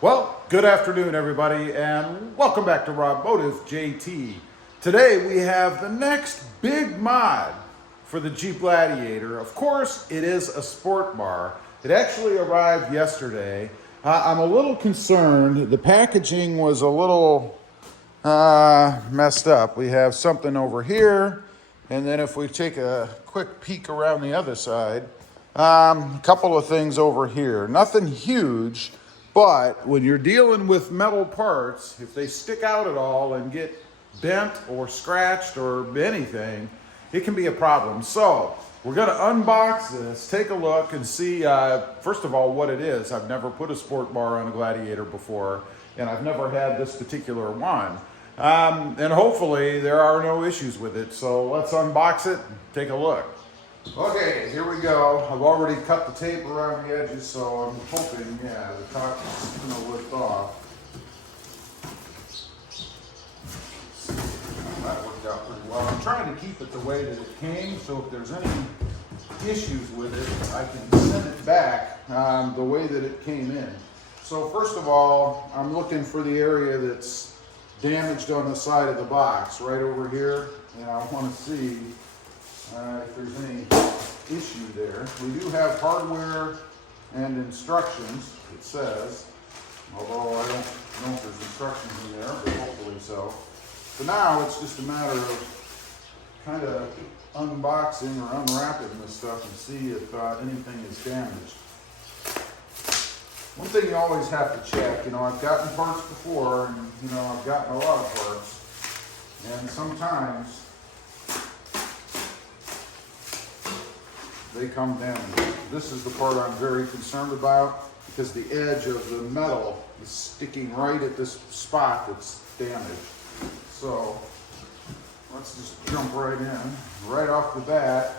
Well, good afternoon, everybody, and welcome back to Rob Motive JT. Today we have the next big mod for the Jeep Gladiator. Of course, it is a sport bar. It actually arrived yesterday. I'm a little concerned. The packaging was a little messed up. We have something over here, and then if we take a quick peek around the other side, a couple of things over here. Nothing huge, but when you're dealing with metal parts, if they stick out at all and get bent or scratched or anything, it can be a problem. So we're going to unbox this, take a look, and see, first of all, what it is. I've never put a sport bar on a Gladiator before, and I've never had this particular one. And hopefully there are no issues with it. So let's unbox it and take a look. Okay, here we go. I've already cut the tape around the edges, so I'm hoping, yeah, the top is going to lift off. That worked out pretty well. I'm trying to keep it the way that it came, so if there's any issues with it, I can send it back the way that it came in. So first of all, I'm looking for the area that's damaged on the side of the box, right over here, and I want to see if there's any issue there. We do have hardware and instructions, it says, although I don't know if there's instructions in there, but hopefully so. So now it's just a matter of kind of unboxing or unwrapping this stuff and see if anything is damaged. One thing you always have to check, I've gotten parts before, and I've gotten a lot of parts, and sometimes they come damaged. This is the part I'm very concerned about because the edge of the metal is sticking right at this spot that's damaged. So let's just jump right in. Right off the bat,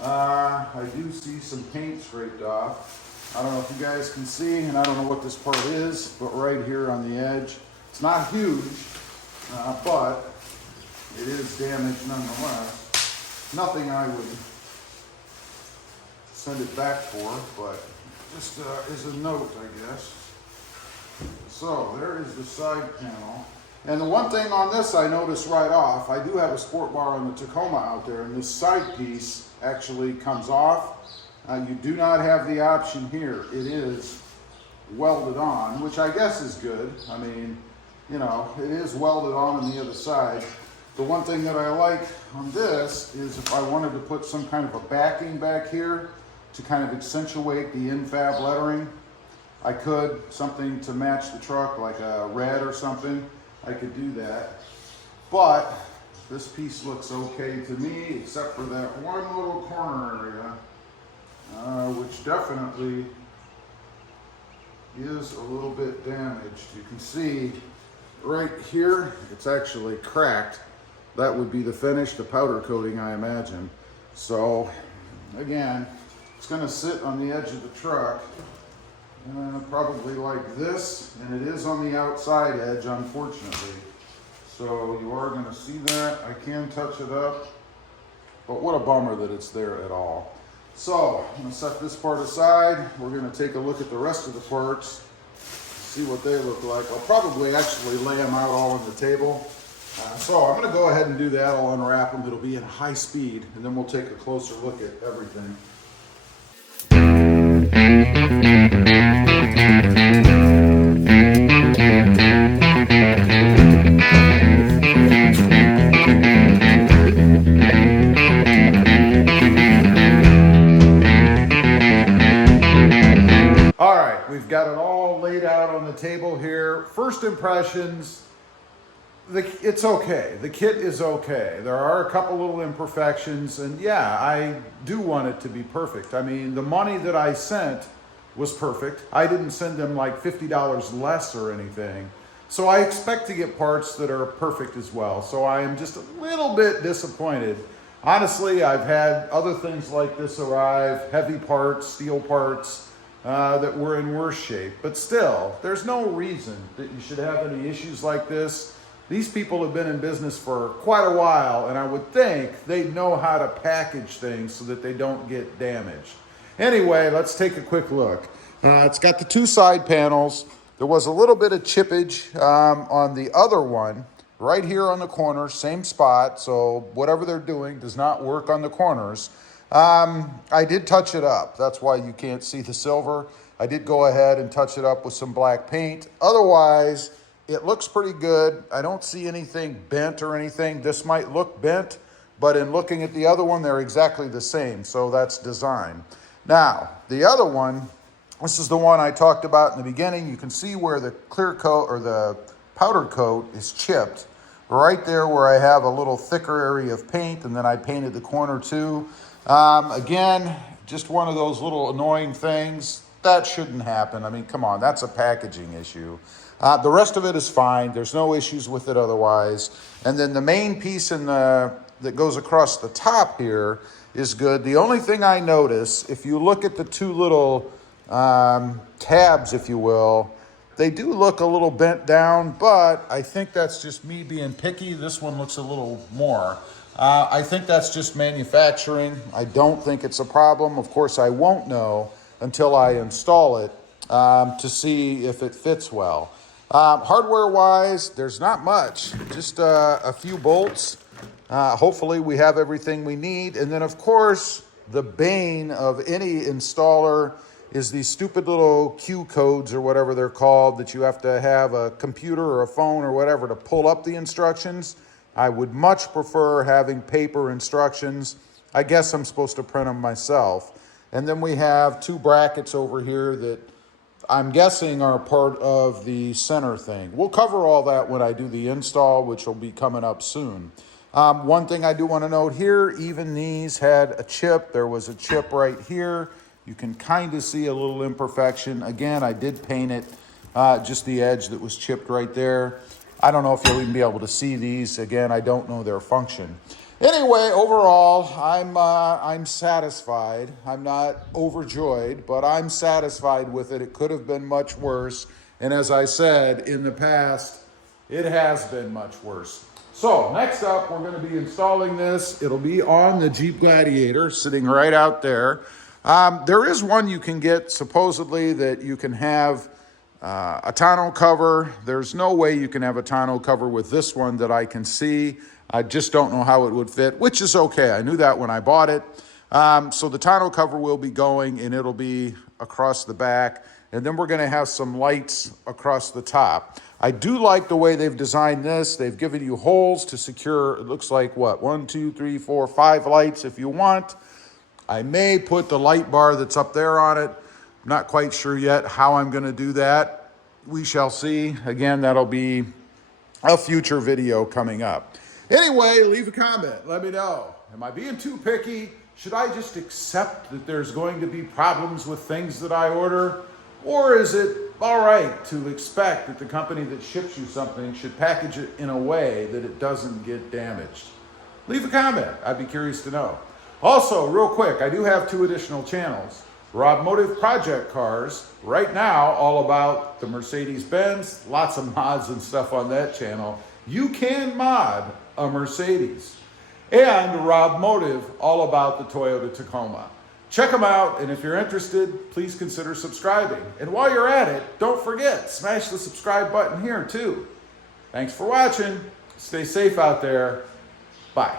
I do see some paint scraped off. I don't know if you guys can see, and I don't know what this part is, but right here on the edge, it's not huge, but it is damaged nonetheless. Nothing I would send it back for, but just is a note, I guess. So there is the side panel. And the one thing on this I noticed right off, I do have a sport bar on the Tacoma out there, and this side piece actually comes off. You do not have the option here. It is welded on, which I guess is good. I mean, it is welded on the other side. The one thing that I like on this is if I wanted to put some kind of a backing back here to kind of accentuate the N-Fab lettering, I could, something to match the truck, like a red or something, I could do that. But this piece looks okay to me, except for that one little corner area, which definitely is a little bit damaged. You can see right here, it's actually cracked. That would be the finish, the powder coating, I imagine. So again, it's going to sit on the edge of the truck, probably like this, and it is on the outside edge, unfortunately. So you are going to see that. I can touch it up, but what a bummer that it's there at all. So I'm going to set this part aside. We're going to take a look at the rest of the parts, see what they look like. I'll probably actually lay them out all on the table. So I'm going to go ahead and do that. I'll unwrap them. It'll be at high speed, and then we'll take a closer look at everything. All right, we've got it all laid out on the table here. First impressions, it's okay. The kit is okay. There are a couple little imperfections, and yeah, I do want it to be perfect. I mean, the money that I sent was perfect. I didn't send them like $50 less or anything. So I expect to get parts that are perfect as well. So I am just a little bit disappointed. Honestly, I've had other things like this arrive, heavy parts, steel parts, that were in worse shape. But still, there's no reason that you should have any issues like this. These people have been in business for quite a while, and I would think they know how to package things so that they don't get damaged. Anyway, let's take a quick look. It's got the two side panels. There was a little bit of chippage on the other one, right here on the corner, same spot, so whatever they're doing does not work on the corners. I did touch it up. That's why you can't see the silver. I did go ahead and touch it up with some black paint. Otherwise, it looks pretty good. I don't see anything bent or anything. This might look bent, but in looking at the other one, they're exactly the same, so that's design. Now, the other one, this is the one I talked about in the beginning. You can see where the clear coat or the powder coat is chipped. Right there where I have a little thicker area of paint, and then I painted the corner too. Again, just one of those little annoying things. That shouldn't happen. I mean, come on, that's a packaging issue. The rest of it is fine. There's no issues with it otherwise. And then the main piece that goes across the top here is good. The only thing I notice, if you look at the two little tabs, if you will, they do look a little bent down, but I think that's just me being picky. This one looks a little more. I think that's just manufacturing. I don't think it's a problem. Of course, I won't know until I install it to see if it fits well. Hardware-wise, there's not much, just a few bolts. Hopefully we have everything we need. And then, of course, the bane of any installer is these stupid little Q codes or whatever they're called that you have to have a computer or a phone or whatever to pull up the instructions. I would much prefer having paper instructions. I guess I'm supposed to print them myself. And then we have two brackets over here that I'm guessing are part of the center thing. We'll cover all that when I do the install, which will be coming up soon. One thing I do want to note here, even these had a chip. There was a chip right here. You can kind of see a little imperfection. Again, I did paint it, just the edge that was chipped right there. I don't know if you'll even be able to see these. Again, I don't know their function. Anyway, overall, I'm satisfied. I'm not overjoyed, but I'm satisfied with it. It could have been much worse. And as I said, in the past, it has been much worse. So next up, we're going to be installing this. It'll be on the Jeep Gladiator, sitting right out there. There is one you can get, supposedly, that you can have a tonneau cover. There's no way you can have a tonneau cover with this one that I can see. I just don't know how it would fit, which is okay. I knew that when I bought it. So the tonneau cover will be going, and it'll be across the back. And then we're going to have some lights across the top. I do like the way they've designed this. They've given you holes to secure, it looks like, what, 1, 2, 3, 4, 5 lights if you want. I may put the light bar that's up there on it. I'm not quite sure yet how I'm going to do that. We shall see. Again, that'll be a future video coming up. Anyway, leave a comment. Let me know. Am I being too picky? Should I just accept that there's going to be problems with things that I order? Or is it all right to expect that the company that ships you something should package it in a way that it doesn't get damaged? Leave a comment. I'd be curious to know. Also, real quick, I do have 2 additional channels. Rob Motive Project Cars, right now all about the Mercedes-Benz, lots of mods and stuff on that channel. You can mod a Mercedes. And Rob Motive, all about the Toyota Tacoma. Check them out, and if you're interested, please consider subscribing. And while you're at it, don't forget, smash the subscribe button here too. Thanks for watching. Stay safe out there. Bye.